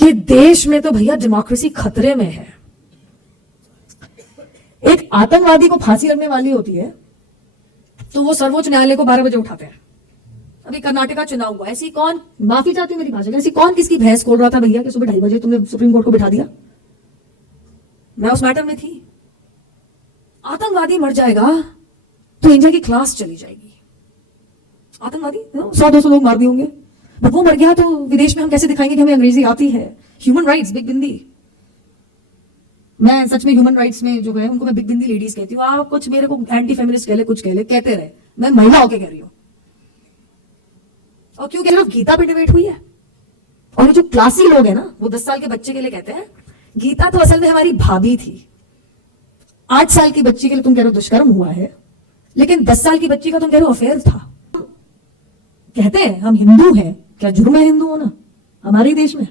कि देश में तो भैया डेमोक्रेसी खतरे में है। एक आतंकवादी को फांसी लगने वाली होती है तो वो सर्वोच्च न्यायालय को 12 बजे उठाते हैं। अभी कर्नाटका चुनाव हुआ, ऐसी कौन, माफी चाहती हूँ मेरी भाषा में, ऐसी कौन किसकी भैंस खोल रहा था भैया कि सुबह 2:30 बजे तुमने सुप्रीम कोर्ट को बिठा दिया? मैं उस मैटर में थी। आतंकवादी मर जाएगा तो इंडिया की क्लास चली जाएगी। आतंकवादी 100-200 लोग मार दिए होंगे, बट वो मर गया तो विदेश में हम कैसे दिखाएंगे कि हमें अंग्रेजी आती है? ह्यूमन राइट्स, बिग बिंदी। मैं सच में ह्यूमन राइट्स में जो है उनको मैं बिग बिंदी लेडीज कहती हूँ। आप कुछ मेरे को एंटी फेमिनिस्ट कह ले, कुछ कह ले, कहते रहे, मैं महिला होके कह रही हूँ। और क्योंकि सिर्फ गीता पे डिबेट हुई है, और ये जो क्लासी लोग हैं ना वो 10 साल के बच्चे के लिए कहते हैं गीता तो असल में हमारी भाभी थी। 8 साल की बच्ची के लिए तुम कह रहे हो दुष्कर्म हुआ है, लेकिन 10 साल की बच्ची का तुम कह रहे हो अफेयर था। कहते हैं हम हिंदू हैं, क्या जुर्म है हिंदू होना हमारे देश में?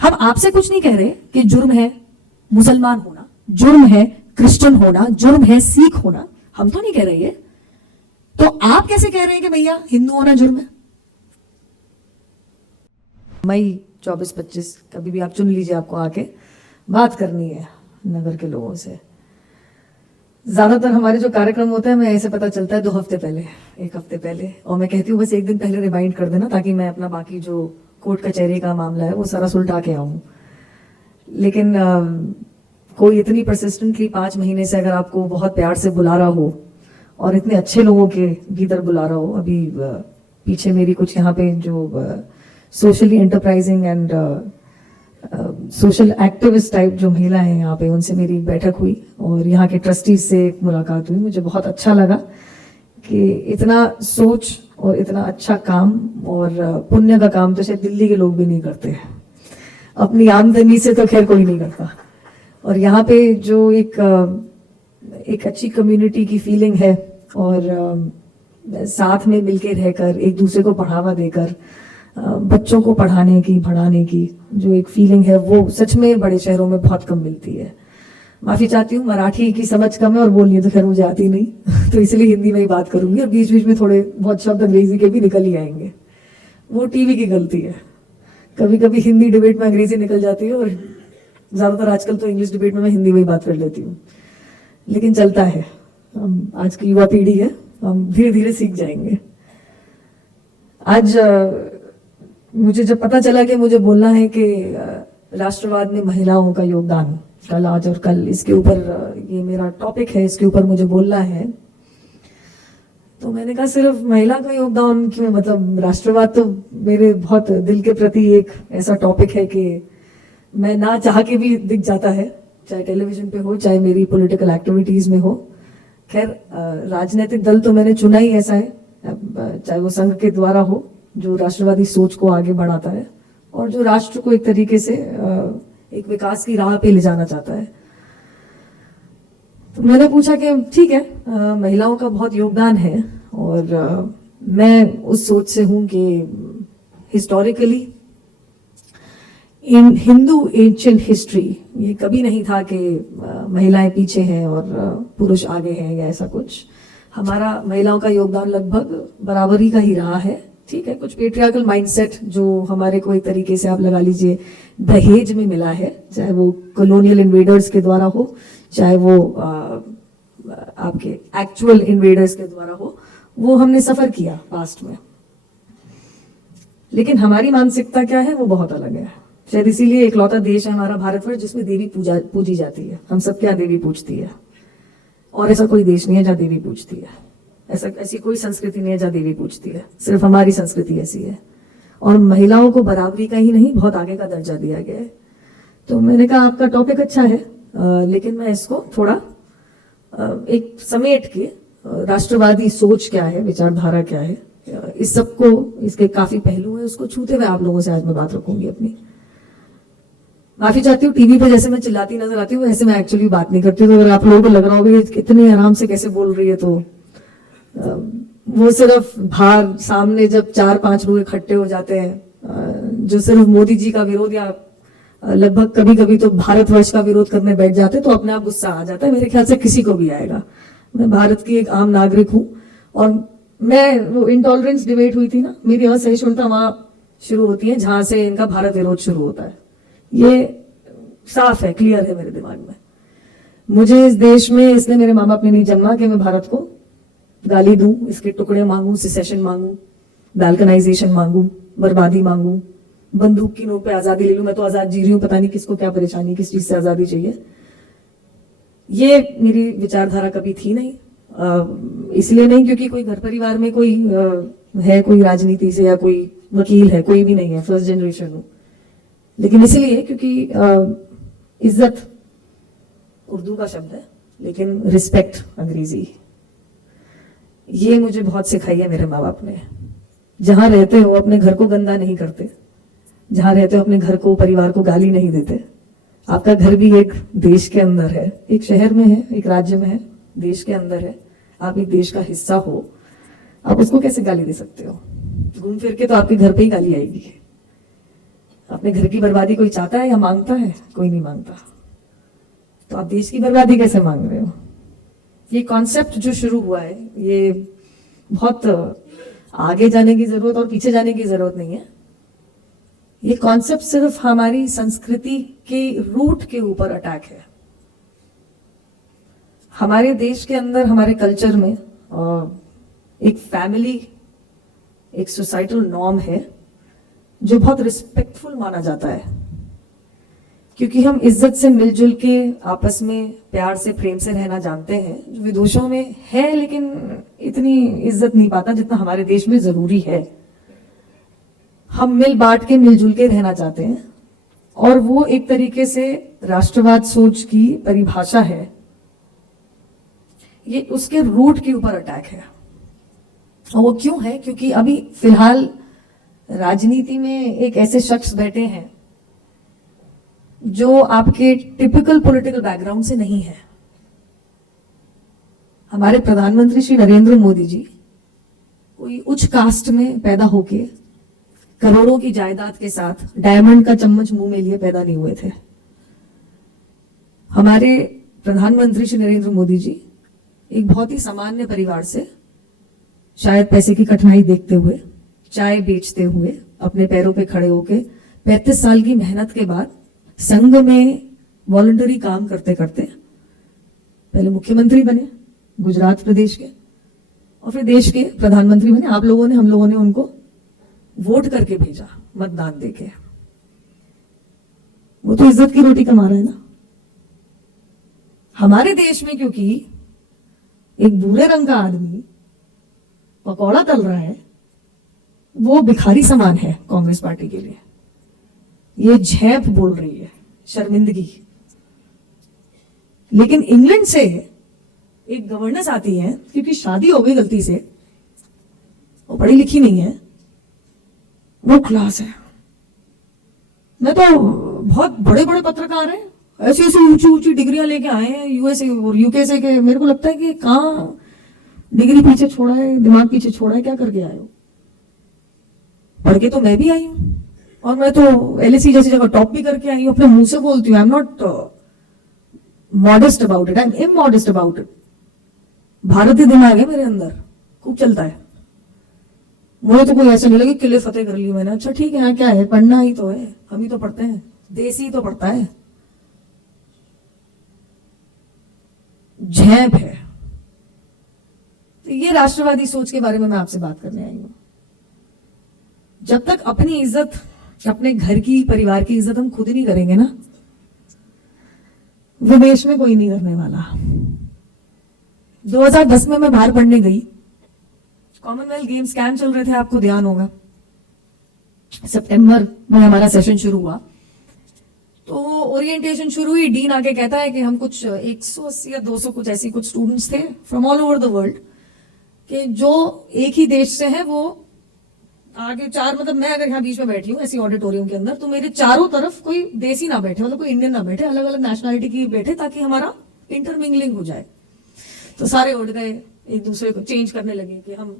हम आपसे कुछ नहीं कह रहे कि जुर्म है मुसलमान होना, जुर्म है क्रिश्चियन होना, जुर्म है सिख होना, हम तो नहीं कह रहे ये। तो आप कैसे कह रहे हैं कि भैया हिंदू होना जुर्म है? मई 24-25 कभी भी आप चुन लीजिए, आपको आके बात करनी है नगर के लोगों से। ज्यादातर हमारे जो कार्यक्रम होते हैं, मैं ऐसे पता चलता है 2 हफ्ते पहले, 1 हफ्ते पहले, और मैं कहती हूँ बस 1 दिन पहले रिमाइंड कर देना ताकि मैं अपना बाकी जो कोर्ट कचहरी का मामला है वो सारा सुलटा के आऊं। लेकिन कोई इतनी परसिस्टेंटली 5 महीने से अगर आपको बहुत प्यार से बुला रहा हो और इतने अच्छे लोगों के भीतर बुला रहा हो, अभी पीछे मेरी कुछ यहाँ पे जो socially enterprising and social activist type जो महिला है यहाँ पे, उनसे मेरी बैठक हुई और यहाँ के ट्रस्टीज से एक मुलाकात हुई। मुझे बहुत अच्छा लगा कि इतना सोच और इतना अच्छा काम और पुण्य का काम तो शायद दिल्ली के लोग भी नहीं करते, अपनी आमदनी से तो खैर कोई नहीं करता। और यहाँ पे जो एक अच्छी कम्युनिटी की फीलिंग है और साथ में मिलके रहकर एक दूसरे को बढ़ावा देकर बच्चों को पढ़ाने की, पढ़ाने की जो एक फीलिंग है वो सच में बड़े शहरों में बहुत कम मिलती है। माफी चाहती हूँ, मराठी की समझ कम है और बोलनी तो खैर मुझे आती नहीं तो इसलिए हिंदी में ही बात करूंगी और बीच बीच में थोड़े बहुत शब्द अंग्रेजी के भी निकल ही आएंगे। वो टीवी की गलती है, कभी कभी हिंदी डिबेट में अंग्रेजी निकल जाती है और ज्यादातर आजकल तो इंग्लिश डिबेट में मैं हिंदी में ही बात कर लेती हूँ, लेकिन चलता है। हम आज की युवा पीढ़ी है, हम धीरे धीरे सीख जाएंगे। आज मुझे जब पता चला कि मुझे बोलना है कि राष्ट्रवाद में महिलाओं का योगदान, कल, आज और कल, इसके ऊपर ये मेरा टॉपिक है, इसके ऊपर मुझे बोलना है, तो मैंने कहा सिर्फ महिला का योगदान क्यों, मतलब राष्ट्रवाद तो मेरे बहुत दिल के प्रति एक ऐसा टॉपिक है कि मैं ना चाह के भी दिख जाता है, चाहे टेलीविजन पे हो, चाहे मेरी पॉलिटिकल एक्टिविटीज में हो। खैर राजनीतिक दल तो मैंने चुना ही ऐसा है, चाहे वो संघ के द्वारा हो जो राष्ट्रवादी सोच को आगे बढ़ाता है और जो राष्ट्र को एक तरीके से एक विकास की राह पे ले जाना चाहता है। तो मैंने पूछा कि ठीक है, महिलाओं का बहुत योगदान है और मैं उस सोच से हूं कि हिस्टोरिकली इन हिंदू एंशिएंट हिस्ट्री ये कभी नहीं था कि महिलाएं पीछे हैं और पुरुष आगे हैं या ऐसा कुछ। हमारा महिलाओं का योगदान लगभग बराबरी का ही रहा है। ठीक है, कुछ पेट्रियार्कल माइंडसेट जो हमारे को एक तरीके से आप लगा लीजिए दहेज में मिला है, चाहे वो कॉलोनियल इन्वेडर्स के द्वारा हो, चाहे वो आपके एक्चुअल इन्वेडर्स के द्वारा हो, वो हमने सफर किया पास्ट में। लेकिन हमारी मानसिकता क्या है वो बहुत अलग है। शायद इसीलिए इकलौता देश है हमारा भारतवर्ष जिसमें देवी पूजी जाती है। हम सब क्या देवी पूजती है, और ऐसा कोई देश नहीं है जहाँ देवी पूजती है, ऐसी कोई संस्कृति नहीं है जहाँ देवी पूजती है, सिर्फ हमारी संस्कृति ऐसी है। और महिलाओं को बराबरी का ही नहीं बहुत आगे का दर्जा दिया गया है। तो मैंने कहा आपका टॉपिक अच्छा है, लेकिन मैं इसको थोड़ा एक समेट के राष्ट्रवादी सोच क्या है, विचारधारा क्या है, इस सबको, इसके काफी पहलू है, उसको छूते हुए आप लोगों से आज मैं बात रखूंगी अपनी। माफी चाहती हूँ, टीवी पे जैसे मैं चिल्लाती नजर आती हूँ वैसे मैं एक्चुअली बात नहीं करती। तो अगर आप लोगों को लग रहा होगा कि इतने आराम से कैसे बोल रही है, तो वो सिर्फ बाहर सामने जब 4-5 लोग इकट्ठे हो जाते हैं जो सिर्फ मोदी जी का विरोध या लगभग कभी कभी तो भारतवर्ष का विरोध करने बैठ जाते तो अपने आप गुस्सा आ जाता है। मेरे ख्याल से किसी को भी आएगा। मैं भारत की एक आम नागरिक हूँ और मैं वो इंटॉलरेंस डिबेट हुई थी ना, मेरी असहिष्णुता वहां शुरू होती हैं जहां से इनका भारत विरोध शुरू होता है। ये साफ है, क्लियर है मेरे दिमाग में। मुझे इस देश में इसलिए मेरे माँ बाप ने नहीं जन्मा कि मैं भारत को गाली दूं, इसके टुकड़े मांगू, सिसेशन मांगू, बाल्कनाइजेशन मांगू, बर्बादी मांगू, बंदूक की नोक पे आजादी ले लूं। मैं तो आजाद जी रही हूं, पता नहीं किसको क्या परेशानी, किस चीज से आजादी चाहिए। ये मेरी विचारधारा कभी थी नहीं। इसलिए नहीं क्योंकि कोई घर परिवार में कोई है, कोई राजनीति से या कोई वकील है, कोई भी नहीं है, फर्स्ट जनरेशन हूं। लेकिन इसलिए क्योंकि इज्जत उर्दू का शब्द है, लेकिन रिस्पेक्ट अंग्रेजी, ये मुझे बहुत सिखाई है मेरे माँ बाप ने। जहां रहते हो अपने घर को गंदा नहीं करते, जहां रहते हो अपने घर को, परिवार को गाली नहीं देते। आपका घर भी एक देश के अंदर है, एक शहर में है, एक राज्य में है, देश के अंदर है। आप एक देश का हिस्सा हो, आप उसको कैसे गाली दे सकते हो? घूम फिर के तो आपके घर पे ही गाली आएगी। अपने घर की बर्बादी कोई चाहता है या मांगता है? कोई नहीं मांगता। तो आप देश की बर्बादी कैसे मांग रहे हो? ये कॉन्सेप्ट जो शुरू हुआ है, ये बहुत आगे जाने की जरूरत और पीछे जाने की जरूरत नहीं है। ये कॉन्सेप्ट सिर्फ हमारी संस्कृति के रूट के ऊपर अटैक है। हमारे देश के अंदर, हमारे कल्चर में एक फैमिली, एक सोसाइटल नॉर्म है जो बहुत रिस्पेक्टफुल माना जाता है, क्योंकि हम इज्जत से मिलजुल के आपस में प्यार से, प्रेम से रहना जानते हैं, जो विदेशों में है लेकिन इतनी इज्जत नहीं पाता जितना हमारे देश में जरूरी है। हम मिल बांट के, मिलजुल के रहना चाहते हैं, और वो एक तरीके से राष्ट्रवाद सोच की परिभाषा है। ये उसके रूट के ऊपर अटैक है। और वो क्यों है? क्योंकि अभी फिलहाल राजनीति में एक ऐसे शख्स बैठे हैं जो आपके टिपिकल पॉलिटिकल बैकग्राउंड से नहीं है। हमारे प्रधानमंत्री श्री नरेंद्र मोदी जी कोई उच्च कास्ट में पैदा होके, करोड़ों की जायदाद के साथ, डायमंड का चम्मच मुंह में लिए पैदा नहीं हुए थे। हमारे प्रधानमंत्री श्री नरेंद्र मोदी जी एक बहुत ही सामान्य परिवार से, शायद पैसे की कठिनाई देखते हुए, चाय बेचते हुए, अपने पैरों पे खड़े होके 35 साल की मेहनत के बाद संघ में वॉलंटरी काम करते करते पहले मुख्यमंत्री बने गुजरात प्रदेश के, और फिर देश के प्रधानमंत्री बने। आप लोगों ने, हम लोगों ने उनको वोट करके भेजा, मतदान देके। वो तो इज्जत की रोटी कमा रहा है ना। हमारे देश में क्योंकि एक भूरे रंग का आदमी पकौड़ा तल रहा है, वो भिखारी समान है कांग्रेस पार्टी के लिए। ये झेप बोल रही है, शर्मिंदगी। लेकिन इंग्लैंड से एक गवर्नेंस आती है, क्योंकि शादी हो गई गलती से, वो पढ़ी लिखी नहीं है, वो क्लास है। मैं तो बहुत बड़े बड़े पत्रकार हैं, ऐसी ऐसी ऊंची ऊंची डिग्रियां लेके आए हैं यूएसए और यूके से, के मेरे को लगता है कि कहाँ डिग्री पीछे छोड़ा है, दिमाग पीछे छोड़ा है, क्या करके आए हो? पढ़ के तो मैं भी आई हूं, और मैं तो एलएसी जैसी जगह टॉप भी करके आई हूं। अपने मुंह से बोलती हूँ, I am not modest about it, I am immodest about it. भारतीय दिमाग है मेरे अंदर, खूब चलता है। मुझे तो कोई ऐसा नहीं लगे किले फतेह कर ली मैंने। अच्छा ठीक है, यहाँ क्या है, पढ़ना ही तो है, हम ही तो पढ़ते हैं, देश ही तो पढ़ता है। झेप है। तो ये राष्ट्रवादी सोच के बारे में मैं आपसे बात करने आई हूं। जब तक अपनी इज्जत, अपने घर की, परिवार की इज्जत हम खुद ही नहीं करेंगे ना, विदेश में कोई नहीं करने वाला। 2010 में मैं बाहर पढ़ने गई, कॉमनवेल्थ गेम्स कैंप चल रहे थे, आपको ध्यान होगा। सितंबर में हमारा सेशन शुरू हुआ, तो ओरिएंटेशन शुरू हुई। डीन आके कहता है कि हम कुछ 180 या 200 कुछ ऐसी कुछ स्टूडेंट्स थे from all over the world, कि जो एक ही देश से है। वो आगे चार, मतलब मैं अगर यहाँ बीच में बैठी हूँ ऐसी ऑडिटोरियम के अंदर, तो मेरे चारों तरफ कोई देसी ना बैठे, मतलब कोई इंडियन ना बैठे, अलग अलग नेशनलिटी की बैठे, ताकि हमारा इंटरमिंगलिंग हो जाए। तो सारे उठ गए, एक दूसरे को चेंज करने लगे कि हम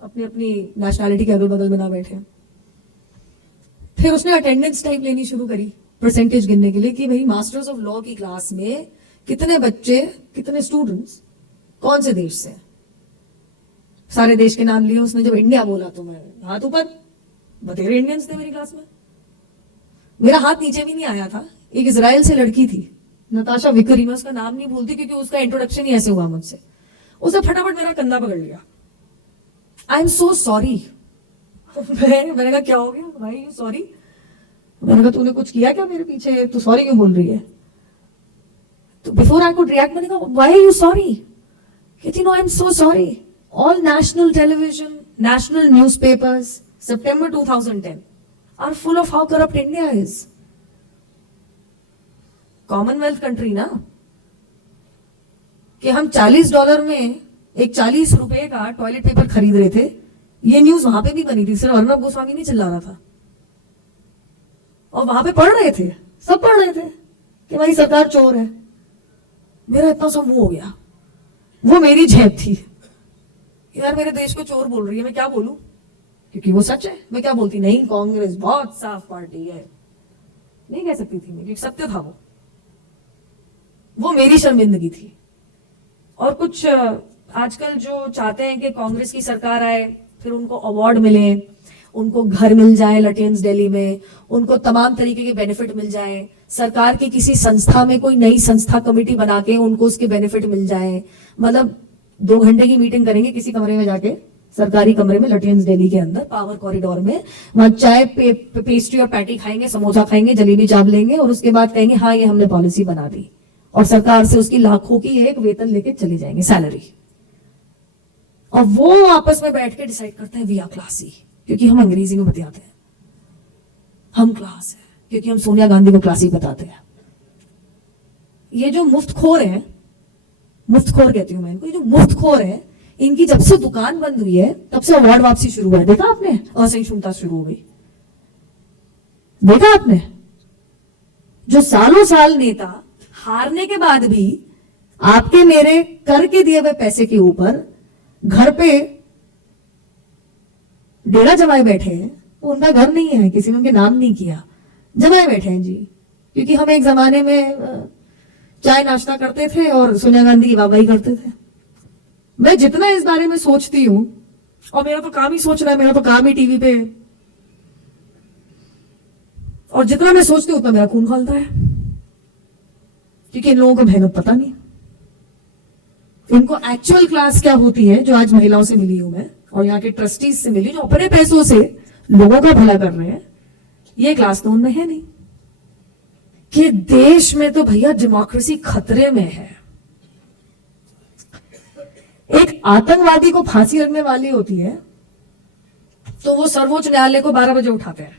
अपनी अपनी नेशनलिटी के अगल बगल में ना बैठे। फिर उसने अटेंडेंस टाइप लेनी शुरू करी, परसेंटेज गिनने के लिए, कि भाई मास्टर्स ऑफ लॉ की क्लास में कितने बच्चे, कितने स्टूडेंट्स कौन से देश से। सारे देश के नाम लिए उसने। जब इंडिया बोला तो मैं हाथ ऊपर, बतेरे इंडियंस थे मेरी क्लास में। मेरा हाथ नीचे भी नहीं आया था। एक इजराइल से लड़की थी, नताशा विकरी, मैं उसका नाम नहीं भूलती क्योंकि उसका इंट्रोडक्शन ही ऐसे हुआ मुझसे। उसने फटाफट मेरा कंधा पकड़ लिया। आई एम सो सॉरी। मैंने कहा क्या हो गया भाई, यू सॉरी? मैंने कहा तूने कुछ किया क्या मेरे पीछे, तू सॉरी क्यों बोल रही है? तो बिफोर आई कुड रिएक्ट मैंने कहा व्हाई आर यू सॉरी? कहती no I am so sorry. All national television, national newspapers, September 2010 are full of how corrupt India is. Commonwealth country ना, कि हम $40 में एक 40 रुपए का टॉयलेट पेपर खरीद रहे थे। ये न्यूज वहां पे भी बनी थी, सिर्फ अर्नब गोस्वामी नहीं चिल्ला रहा था। और वहां पे पढ़ रहे थे, सब पढ़ रहे थे कि भाई सरकार चोर है। मेरा इतना सा मुंह हो गया। वो मेरी झेप थी, यार मेरे देश को चोर बोल रही है, मैं क्या बोलूं? क्योंकि वो सच है। मैं क्या बोलती? नहीं, कांग्रेस बहुत साफ पार्टी है, नहीं कह सकती थी मैं, क्योंकि सत्य था वो मेरी शर्मिंदगी थी। और कुछ आजकल जो चाहते हैं कि कांग्रेस की सरकार आए, फिर उनको अवार्ड मिले, उनको घर मिल जाए लटियंस दिल्ली में, उनको तमाम तरीके के बेनिफिट मिल जाए, सरकार की किसी संस्था में कोई नई संस्था कमेटी बना के उनको उसके बेनिफिट मिल जाए। मतलब 2 घंटे की मीटिंग करेंगे किसी कमरे में जाके, सरकारी कमरे में लटियंस दिल्ली के अंदर पावर कॉरिडोर में, वहां चाय पेस्ट्री और पैटी खाएंगे, समोसा खाएंगे, जलेबी चाप लेंगे और उसके बाद कहेंगे हाँ ये हमने पॉलिसी बना दी, और सरकार से उसकी लाखों की एक वेतन लेके चले जाएंगे, सैलरी। और वो आपस में बैठ के डिसाइड करते हैं वी आर क्लासी, क्योंकि हम अंग्रेजी में बतियाते हैं, हम क्लास है क्योंकि हम सोनिया गांधी को क्लासी बताते हैं। ये जो मुफ्तखोर है, मुफ्तखोर कहती हूं मैं इनको, ये जो मुफ्तखोर है, इनकी जब से दुकान बंद हुई है तब से अवार्ड वापसी शुरू हुआ है। देखा आपने? असहिष्णुता शुरू हो गई, देखा आपने? जो सालों साल नेता हारने के बाद भी आपके मेरे करके दिए हुए पैसे के ऊपर घर पे डेरा जमाए बैठे हैं, वो उनका घर नहीं है, किसी ने उनके नाम नहीं किया, जमाए बैठे हैं जी। क्योंकि हम एक जमाने में चाय नाश्ता करते थे और सोनिया गांधी की वाहवाही करते थे। मैं जितना इस बारे में सोचती हूं, और मेरा तो काम ही सोचना है, मेरा तो काम ही टीवी पे, और जितना मैं सोचती हूं उतना मेरा खून खौलता है, क्योंकि इन लोगों को मेहनत पता नहीं, इनको एक्चुअल क्लास क्या होती है, जो आज महिलाओं से मिली हूं मैं और यहाँ के ट्रस्टीज से मिली, जो अपने पैसों से लोगों का भला कर रहे हैं, ये क्लास तो उनमें है नहीं। कि देश में तो भैया डेमोक्रेसी खतरे में है। एक आतंकवादी को फांसी लगने वाली होती है तो वो सर्वोच्च न्यायालय को 12 बजे उठाते हैं।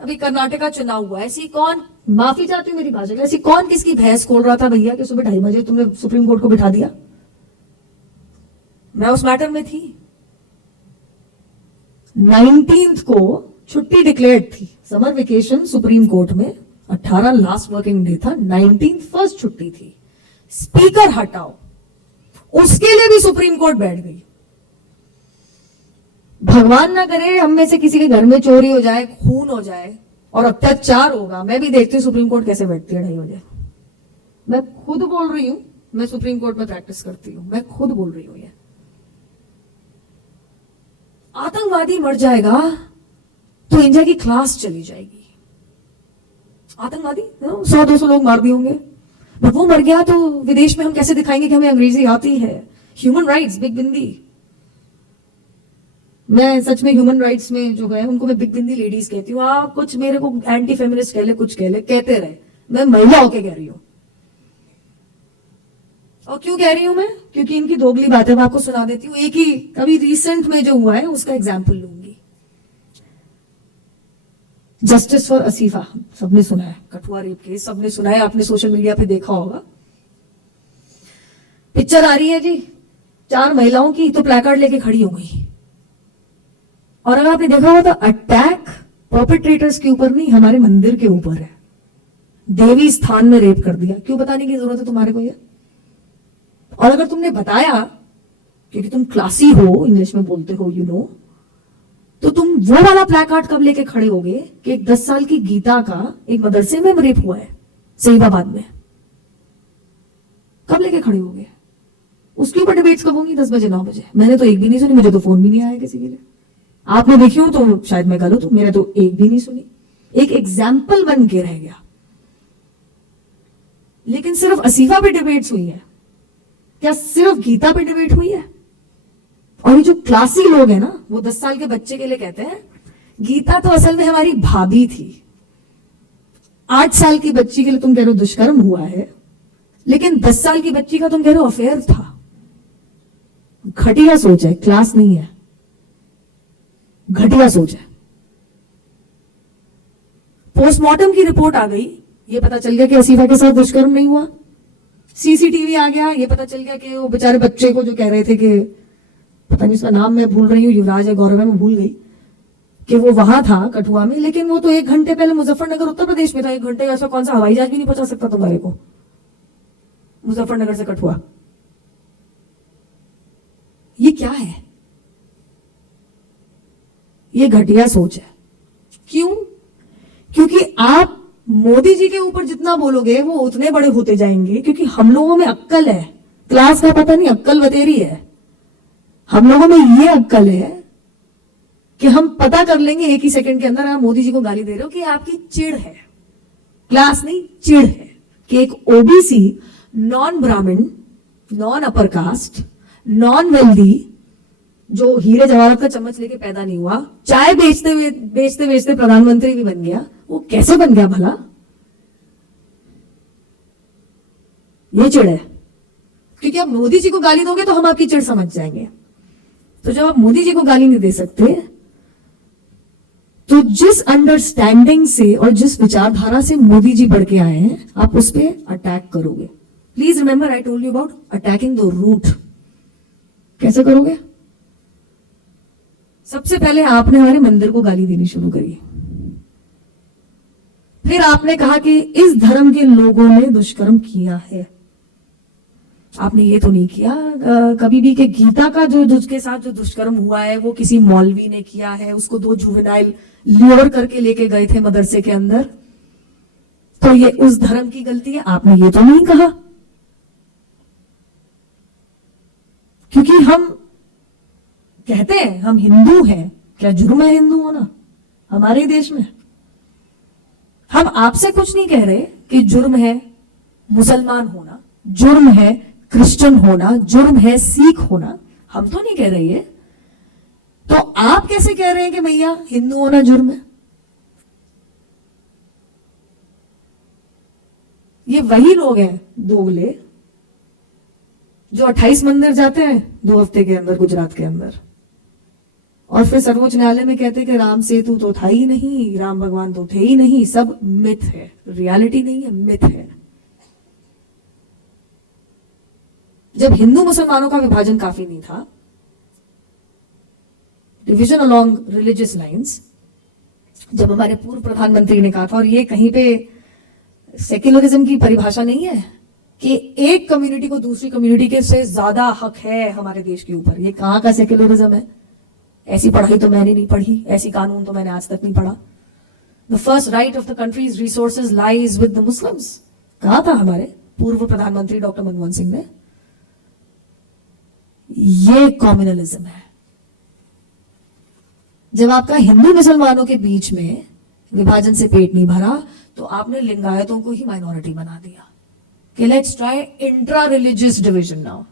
अभी कर्नाटका चुनाव हुआ, ऐसी कौन, माफी चाहती हूँ मेरी भाषा में, ऐसी कौन किसकी भैंस खोल रहा था भैया कि सुबह 2:30 बजे तुमने सुप्रीम कोर्ट को बिठा दिया? मैं उस मैटर में थी। 19th को छुट्टी डिक्लेयर्ड थी, समर वेकेशन सुप्रीम कोर्ट में। 18 लास्ट वर्किंग डे था, 19th फर्स्ट छुट्टी थी। स्पीकर हटाओ, उसके लिए भी सुप्रीम कोर्ट बैठ गई। भगवान ना करे हम में से किसी के घर में चोरी हो जाए, खून हो जाए और अत्याचार होगा। मैं भी देखती हूँ सुप्रीम कोर्ट कैसे बैठती है 2:30 बजे। मैं खुद बोल रही हूं, मैं सुप्रीम कोर्ट में प्रैक्टिस करती हूं, मैं खुद बोल रही हूं। ये आतंकवादी मर जाएगा तो इंडिया की क्लास चली जाएगी। आतंकवादी 100-200 लोग मार दिए होंगे, बट वो मर गया तो विदेश में हम कैसे दिखाएंगे कि हमें अंग्रेजी आती है? ह्यूमन राइट्स, बिग बिंदी। मैं सच में ह्यूमन राइट्स में जो है उनको मैं बिग बिंदी लेडीज कहती हूँ। आप कुछ मेरे को एंटी फेमिनिस्ट कह ले, कुछ कह ले, कहते रहे, मैं महिला होके कह रही हूँ। और क्यों कह रही हूं मैं? क्योंकि इनकी दोगली बातें मैं आपको सुना देती हूँ। एक ही कभी रिसेंट में जो हुआ है उसका एग्जाम्पल लूंगी। जस्टिस फॉर असीफा, सबने सुना है, कठुआ रेप केस सबने सुना है, आपने सोशल मीडिया पे देखा होगा। पिक्चर आ रही है जी 4 महिलाओं की, तो प्लेकार्ड लेके खड़ी हो गई। और अगर आपने देखा होगा तो अटैक परपेट्रेटर्स के ऊपर नहीं, हमारे मंदिर के ऊपर है। देवी स्थान में रेप कर दिया, क्यों बताने की जरूरत है तुम्हारे को ये? और अगर तुमने बताया, क्योंकि तुम क्लासी हो, इंग्लिश में बोलते हो, यू नो, तो तुम वो वाला प्लेकार्ड कब लेके खड़े होगे कि एक 10 साल की गीता का एक मदरसे में रेप हुआ है सईदाबाद में? कब लेके खड़े होगे? उसके ऊपर डिबेट्स कब होंगी? 10 बजे 9 बजे। मैंने तो एक भी नहीं सुनी, मुझे तो फोन भी नहीं आया किसी के लिए। आपने देखी हो तो शायद मैं गलत हूं, मैंने तो एक भी नहीं सुनी। एक एग्जाम्पल बन के रह गया। लेकिन सिर्फ असीफा पे डिबेट्स हुई है क्या? सिर्फ गीता पे डिबेट हुई है? और ये जो क्लासी लोग हैं ना, वो 10 साल के बच्चे के लिए कहते हैं गीता तो असल में हमारी भाभी थी। 8 साल की बच्ची के लिए तुम कह रहे हो दुष्कर्म हुआ है, लेकिन 10 साल की बच्ची का तुम कह रहे हो अफेयर था। घटिया सोच है, क्लास नहीं है, घटिया सोच है। पोस्टमार्टम की रिपोर्ट आ गई, ये पता चल गया कि असीफा के साथ दुष्कर्म नहीं हुआ। सीसीटीवी आ गया, ये पता चल गया कि वो बेचारे बच्चे को जो कह रहे थे कि पता नहीं उसका नाम मैं भूल रही हूँ, युवराज है गौरव है, मैं भूल गई, कि वो वहां था कठुआ में, लेकिन वो तो 1 घंटे पहले मुजफ्फरनगर उत्तर प्रदेश में था। 1 घंटे ऐसा कौन सा हवाई जहाज भी नहीं पहुंचा सकता तुम्हारे को मुजफ्फरनगर से कठुआ? ये क्या है? ये घटिया सोच है। क्यों? क्योंकि आप मोदी जी के ऊपर जितना बोलोगे वो उतने बड़े होते जाएंगे, क्योंकि हम लोगों में अक्कल है, क्लास का पता नहीं, अक्कल बतेरी है। हम लोगों में ये अक्कल है कि हम पता कर लेंगे 1 ही सेकंड के अंदर आप मोदी जी को गाली दे रहे हो कि आपकी चिढ़ है, क्लास नहीं चिढ़ है, कि एक ओबीसी, नॉन ब्राह्मण, non upper caste, non wealthy, जो हीरे जवाहरात का चम्मच लेके पैदा नहीं हुआ, चाय बेचते बेचते प्रधानमंत्री भी बन गया, वो कैसे बन गया भला? ये चिढ़ है। क्योंकि आप मोदी जी को गाली दोगे तो हम आपकी चिढ़ समझ जाएंगे। तो जब आप मोदी जी को गाली नहीं दे सकते, तो जिस अंडरस्टैंडिंग से और जिस विचारधारा से मोदी जी बढ़ के आए हैं, आप उस पर अटैक करोगे। Please remember I told you about attacking the root. कैसे करोगे? सबसे पहले आपने हमारे मंदिर को गाली देनी शुरू करी, फिर आपने कहा कि इस धर्म के लोगों ने दुष्कर्म किया है। आपने ये तो नहीं किया कभी भी कि गीता का जो जिसके साथ जो दुष्कर्म हुआ है वो किसी मौलवी ने किया है, उसको 2 जुवेनाइल ल्योर करके लेके गए थे मदरसे के अंदर, तो ये उस धर्म की गलती है। आपने ये तो नहीं कहा, क्योंकि हम कहते हैं हम हिंदू हैं। क्या जुर्म है हिंदू होना हमारे देश में? हम आपसे कुछ नहीं कह रहे कि जुर्म है मुसलमान होना, जुर्म है क्रिश्चियन होना, जुर्म है सिख होना, हम तो नहीं कह रहे ये। तो आप कैसे कह रहे हैं कि भैया हिंदू होना जुर्म है? ये वही लोग हैं दोगले जो 28 मंदिर जाते हैं 2 हफ्ते के अंदर गुजरात के अंदर, और फिर सर्वोच्च न्यायालय में कहते हैं कि राम सेतु तो था ही नहीं, राम भगवान तो थे ही नहीं, सब मिथ है, रियलिटी नहीं है, मिथ है। जब हिंदू मुसलमानों का विभाजन काफी नहीं था, डिविजन अलोंग रिलीजियस लाइंस, जब हमारे पूर्व प्रधानमंत्री ने कहा था, और ये कहीं पे सेक्युलरिज्म की परिभाषा नहीं है कि एक कम्युनिटी को दूसरी कम्युनिटी के से ज्यादा हक है हमारे देश के ऊपर, ये कहां का सेक्युलरिज्म है? ऐसी पढ़ाई तो मैंने नहीं पढ़ी, ऐसी कानून तो मैंने आज तक नहीं पढ़ा। The first right of the countries resources lies with the Muslims, कहा था हमारे पूर्व प्रधानमंत्री डॉक्टर मनमोहन सिंह ने। ये कम्युनलिज्म है। जब आपका हिंदू मुसलमानों के बीच में विभाजन से पेट नहीं भरा, तो आपने लिंगायतों को ही माइनॉरिटी बना दिया कि let's try intra religious division now.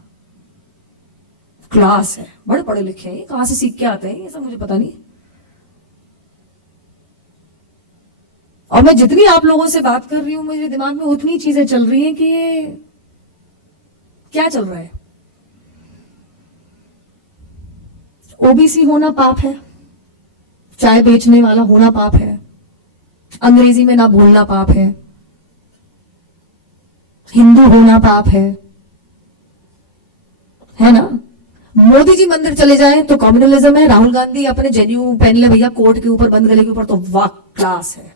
Class है, बड़े पढ़े लिखे हैं, कहां से सीख के आते हैं ये सब मुझे पता नहीं। और मैं जितनी आप लोगों से बात कर रही हूं, मेरे दिमाग में उतनी चीजें चल रही हैं कि ये क्या चल रहा है। ओबीसी होना पाप है, चाय बेचने वाला होना पाप है, अंग्रेजी में ना बोलना पाप है, हिंदू होना पाप है ना? मोदी जी मंदिर चले जाए तो कम्युनलिज्म है, राहुल गांधी अपने जेन्यू पहन ले भैया कोर्ट के ऊपर, बंद गले के ऊपर, तो वाह क्लास है।